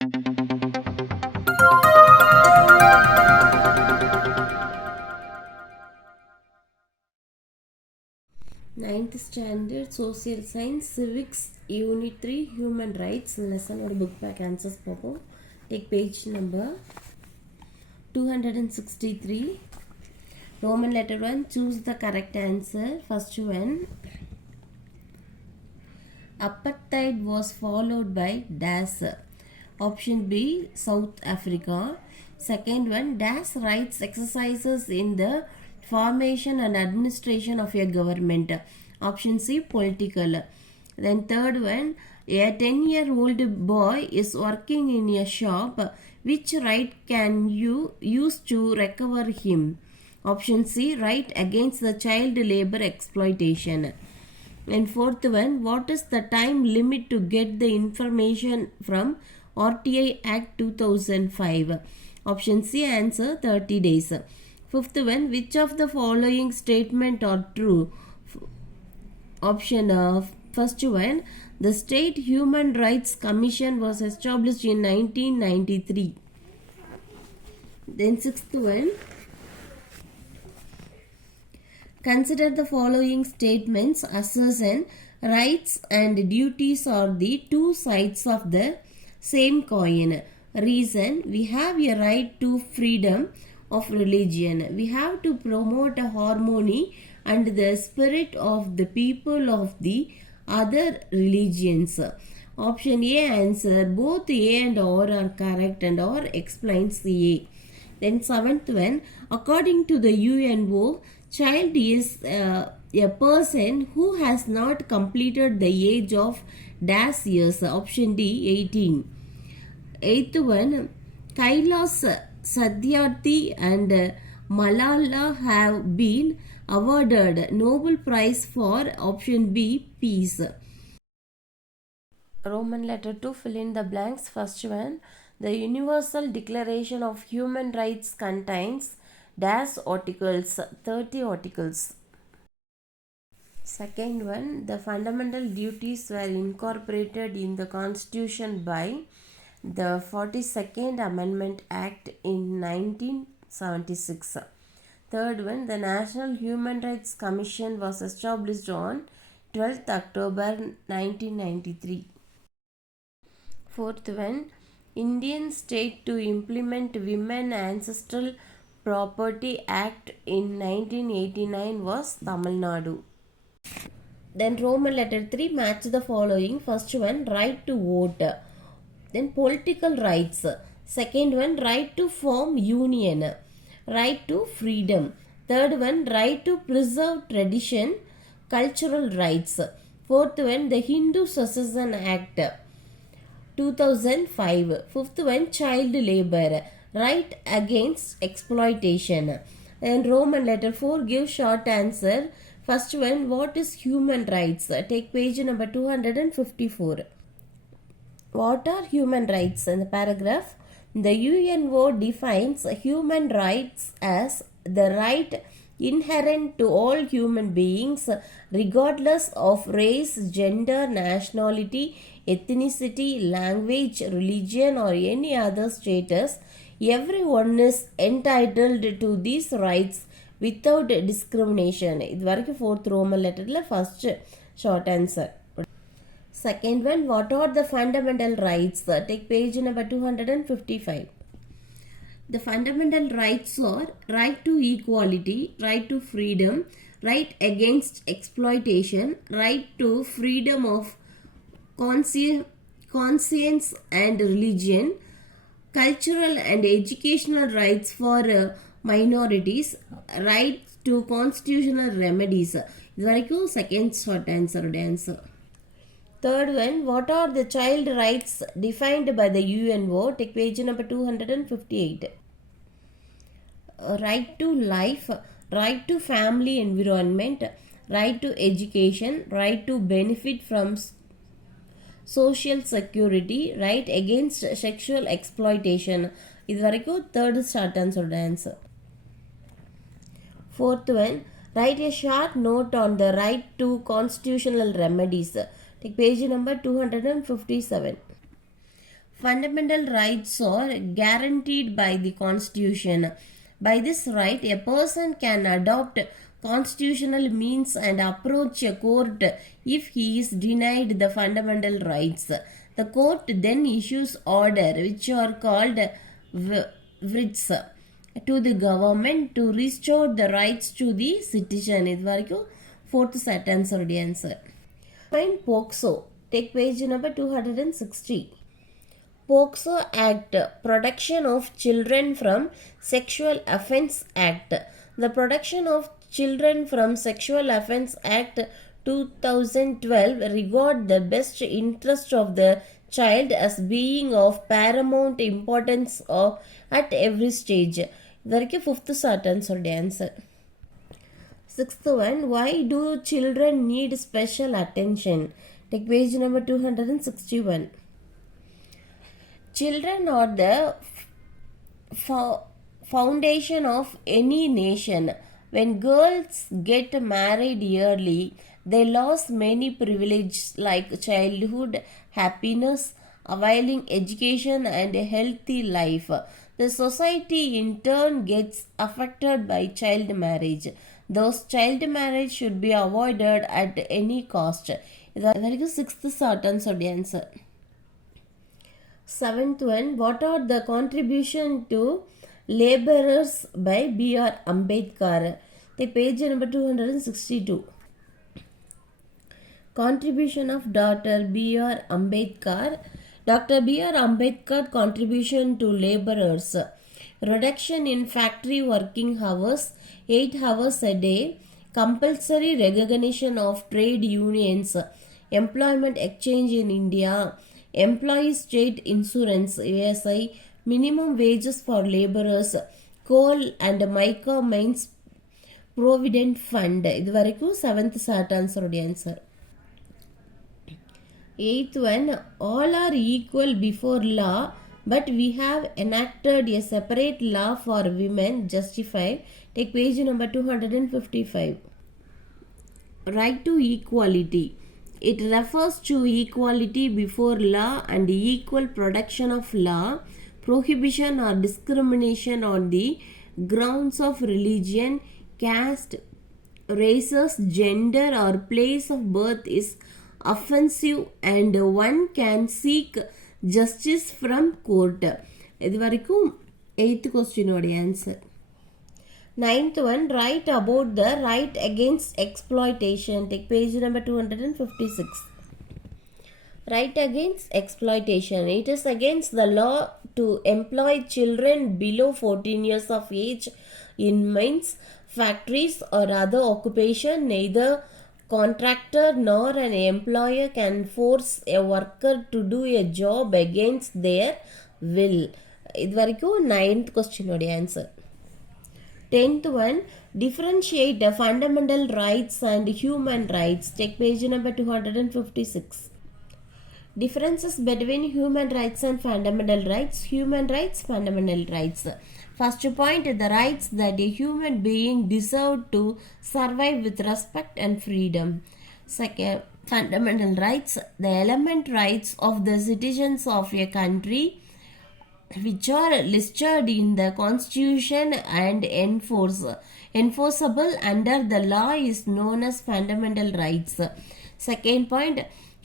Ninth Standard Social Science Civics Unit 3 Human Rights lesson or book back answers popo. Take page number 263. Roman letter 1. Choose the correct answer. First one. Apartheid was followed by dash. Option B, South Africa. Second one, dash rights exercises in the formation and administration of a government. Option C, political. Then third one, a 10-year-old boy is working in a shop. Which right can you use to recover him? Option C, right against the child labor exploitation. And fourth one, what is the time limit to get the information from RTI Act 2005? Option C, answer 30 days. Fifth one, which of the following statement are true? Option first one, the State Human Rights Commission was established in 1993. Then sixth one, consider the following statements. Assertion, rights and duties are the two sides of the same coin. Reason, we have a right to freedom of religion. We have to promote a harmony and the spirit of the people of the other religions. Option A, answer both A and R are correct and R explains the A. Then seventh one, according to the UNO, child is a person who has not completed the age of dash years. Option D, 18. Eighth one, Kailash Satyarthi and Malala have been awarded Nobel Prize for option B, peace. Roman letter 2, fill in the blanks. First one, the Universal Declaration of Human Rights contains dash articles, 30 articles. Second one, the fundamental duties were incorporated in the Constitution by the 42nd Amendment Act in 1976. Third one, the National Human Rights Commission was established on 12th October 1993. Fourth one, Indian state to implement Women Ancestral Property Act in 1989 was Tamil Nadu. Then Roman letter 3, match the following. First one, right to vote. Then political rights. Second one, right to form union. Right to freedom. Third one, right to preserve tradition, cultural rights. Fourth one, the Hindu Succession Act 2005. Fifth one, child labor, right against exploitation. And Roman letter 4, give short answer. First one, what is human rights? Take page number 254. What are human rights? In the paragraph, the UNO defines human rights as the right inherent to all human beings regardless of race, gender, nationality, ethnicity, language, religion or any other status. Everyone is entitled to these rights without discrimination. இது வரைக்கும் fourth Roman letterல first short answer. Second one, what are the fundamental rights? Take page number 255. The fundamental rights are right to equality, right to freedom, right against exploitation, right to freedom of conscience and religion, cultural and educational rights for minorities, right to constitutional remedies. இது வரைக்கும் second short answer. Third one, what are the child rights defined by the UNO? Take page number 258. Right to life, right to family environment, right to education, right to benefit from social security, right against sexual exploitation. இது வரைக்கும் third short answer. Fourth one, write a short note on the right to constitutional remedies. Take page number 257. Fundamental rights are guaranteed by the Constitution. By this right, a person can adopt constitutional means and approach a court if he is denied the fundamental rights. The court then issues order which are called writs to the government to restore the rights to the citizen. இது வரைக்கும் fourth sentence உடைய answer. Find POCSO. Take page number 260. POCSO Act, Protection of Children from Sexual Offence Act. The Protection of Children from Sexual Offence Act 2012 regard the best interest of the child as being of paramount importance at every stage. There fifth sentence or answer. Sixth one, why do children need special attention? Take page number 261. Children are the foundation of any nation. When girls get married early, they lose many privileges like childhood happiness, availing education and a healthy life. The society in turn gets affected by child marriage. Those child marriage should be avoided at any cost. That is sixth sentence of the answer. Seventh one, what are the contribution to laborers by B.R. Ambedkar? The page number 262. Contribution of Dr. B.R. Ambedkar. Dr. B.R. Ambedkar contribution to laborers. Reduction in factory working hours, 8 hours a day, compulsory recognition of trade unions, employment exchange in India, employee state insurance, ASI, minimum wages for laborers, coal and mica mines provident fund. இது வரைக்கும் 7th sentence உடைய answer. 8th one, all are equal before law, but we have enacted a separate law for women. Justify. Take page number 255. Right to equality. It refers to equality before law and equal protection of law. Prohibition or discrimination on the grounds of religion, caste, races, gender or place of birth is offensive and one can seek justice from court. இது வரைக்கும் 8th question உடைய answer. 9th one, write about the right against exploitation. Take page number 256. Right against exploitation. It is against the law to employ children below 14 years of age in mines, factories or other occupation. Neither contractor nor an employer can force a worker to do a job against their will. இது வரைக்கும் 9th question உடைய answer. 10th one, differentiate the fundamental rights and human rights. Take page number 256. Differences between human rights and fundamental rights. Human rights, fundamental rights. First point, the rights that a human being deserves to survive with respect and freedom. Second, fundamental rights, the element rights of the citizens of a country which are listed in the constitution and enforceable under the law is known as fundamental rights. Second point,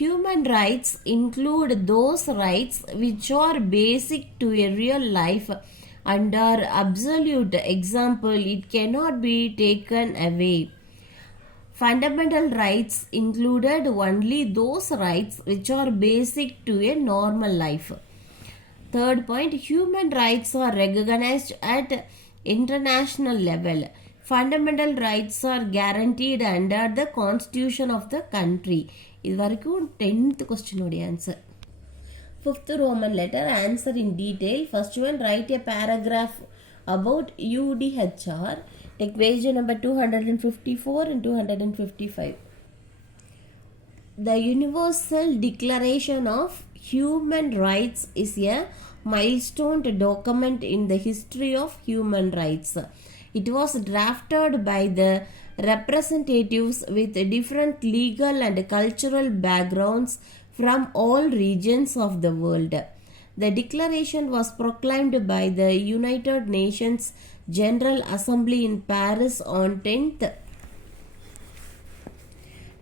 human rights include those rights which are basic to a real life and are absolute. Example, it cannot be taken away. Fundamental rights included only those rights which are basic to a normal life. Third point, human rights are recognized at international level. Fundamental rights are guaranteed under the constitution of the country. இது வரைக்கும் 10th question உடைய answer. 5th Roman letter, answer in detail. First one, write a paragraph about UDHR. Take page number 254 and 255. The Universal Declaration of Human Rights is a milestone document in the history of human rights. It was drafted by the representatives with different legal and cultural backgrounds from all regions of the world. The declaration was proclaimed by the United Nations General Assembly in Paris on 10th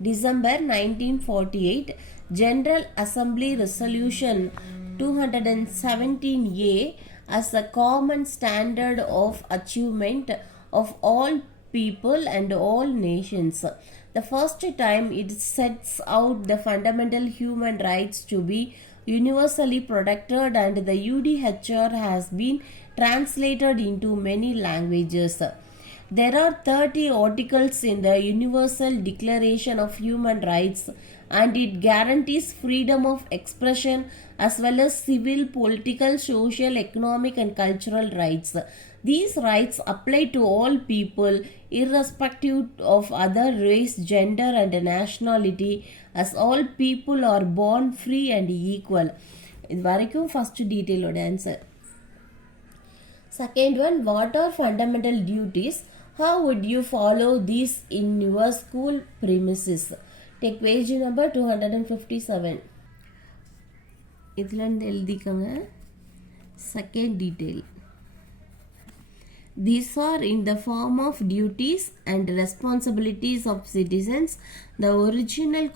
December 1948. General Assembly Resolution 217A as a common standard of achievement of all people and all nations. The first time it sets out the fundamental human rights to be universally protected, and the UDHR has been translated into many languages. There are 30 articles in the Universal Declaration of Human Rights, and it guarantees freedom of expression as well as civil, political, social, economic, and cultural rights. These rights apply to all people, irrespective of other race, gender, and nationality, as all people are born free and equal. இது வரைக்கும் first டீட்டெயிலோட answer. Second one, what are fundamental duties? How would you follow these in your school premises? Take page number 257. இதில் எழுதிக்கங்க. Second detail. These are in the form of duties and responsibilities of citizens. The original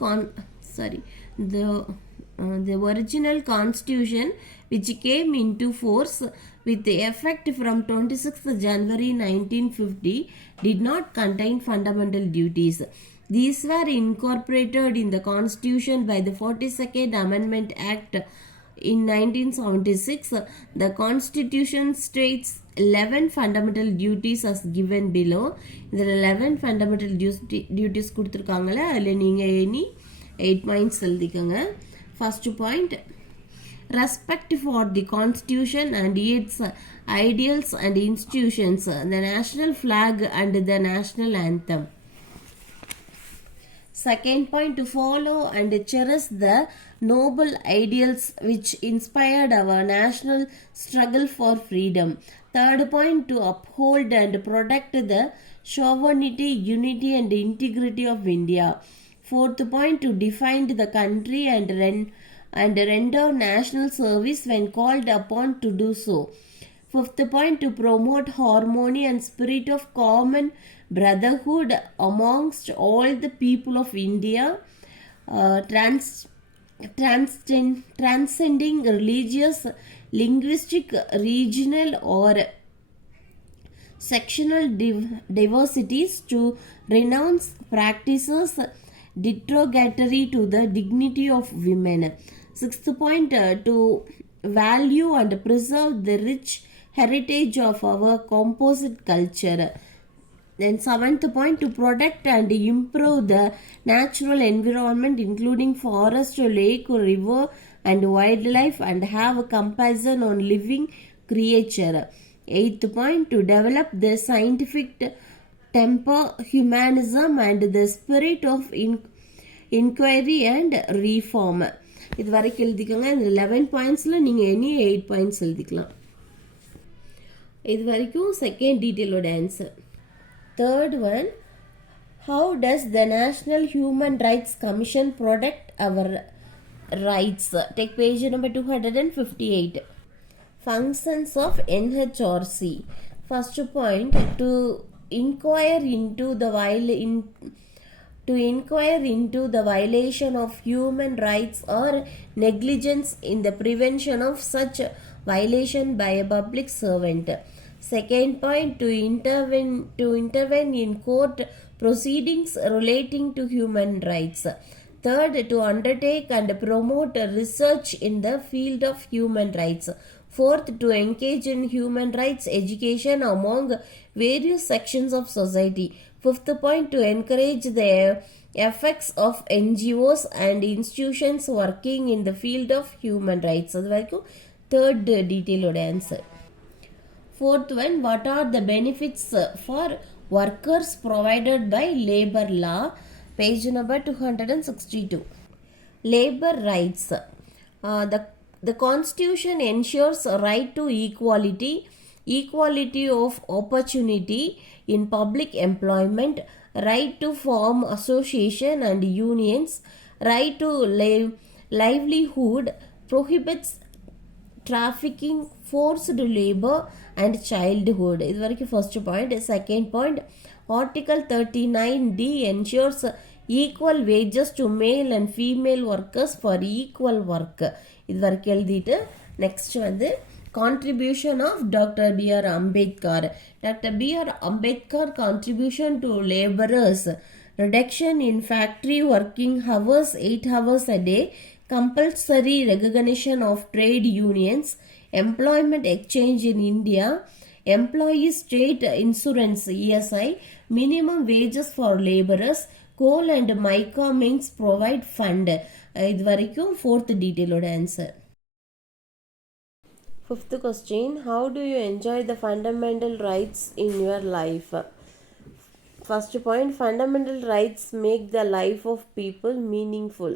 constitution, which came into force with effect from 26th January 1950, did not contain fundamental duties. These were incorporated in the constitution by the 42nd Amendment Act in 1976. The constitution states 11 fundamental duties as given below. The 11 fundamental duties கொடுத்திருக்காங்கல, அதில் நீங்கள் any 8 points எழுதிக்கங்க. First point, respect for the constitution and its ideals and institutions, the national flag and the national anthem. Second point, to follow and cherish the noble ideals which inspired our national struggle for freedom. Third point, to uphold and protect the sovereignty, unity, and integrity of India. Fourth point, to defend the country and render national service when called upon to do so. Fifth point, to promote harmony and spirit of common brotherhood amongst all the people of India, transcending religious, linguistic, regional, or sectional diversities, to renounce practices derogatory to the dignity of women. Sixth point, to value and preserve the rich heritage of our composite culture. Then seventh point, to protect and improve the natural environment including forest, lake, river, and wildlife, and have a compassion on living creature. Eighth point, to develop the scientific temper, humanism, and the spirit of inquiry and reform. இது வரைக்கும் எழுதிக்கோங்க. இந்த 11 பாயிண்ட்ஸில் நீங்கள் any 8 points எழுதிக்கலாம். இது வரைக்கும் second டீட்டெயிலோட answer. Third one, how does the National Human Rights Commission protect our rights? Take page number 258. Functions of NHRC. First point, to inquire into the violation of human rights or negligence in the prevention of such violation by a public servant. Second point, to intervene in court proceedings relating to human rights. Third, to undertake and promote research in the field of human rights. Fourth, to engage in human rights education among various sections of society. Fifth point, to encourage the effects of NGOs and institutions working in the field of human rights. அது வரைக்கும் third detailோட answer. Fourth one, what are the benefits for workers provided by labor law? Page number 262. Labor rights. The constitution ensures a right to equality of opportunity in public employment, right to form association and unions, right to livelihood, prohibits trafficking, forced labor and childhood. இது வரைக்கும் first point. Second point, Article 39D ensures equal wages to male and female workers for equal work. இது வரைக்கும் எழுதிட்டு next வந்து contribution of Dr. B.R. Ambedkar. Dr. B.R. Ambedkar contribution to laborers, reduction in factory working hours 8 hours a day, compulsory recognition of trade unions, employment exchange in India, employee state insurance ESI, minimum wages for laborers, coal and mica mines provide fund. இது வரைக்கும் fourth detailோட answer. Fifth question, how do you enjoy the fundamental rights in your life? First point, fundamental rights make the life of people meaningful.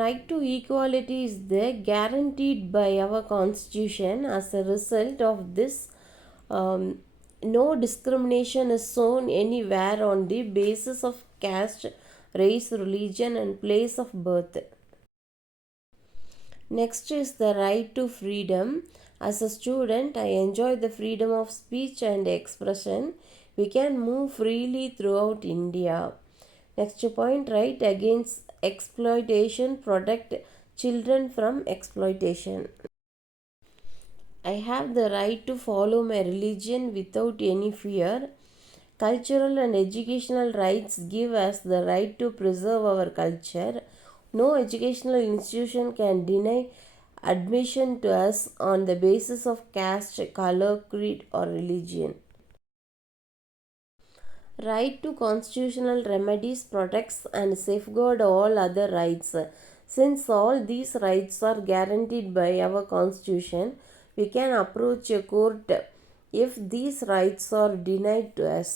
Right to equality is there guaranteed by our constitution. As a result of this, no discrimination is shown anywhere on the basis of caste, race, religion and place of birth. Next is the right to freedom. As a student, I enjoy the freedom of speech and expression. We can move freely throughout India. Next point, right against exploitation, protect children from exploitation. I have the right to follow my religion without any fear. Cultural and educational rights give us the right to preserve our culture. No educational institution can deny admission to us on the basis of caste, color, creed or religion. Right to constitutional remedies protects and safeguard all other rights. Since all these rights are guaranteed by our constitution, we can approach a court if these rights are denied to us.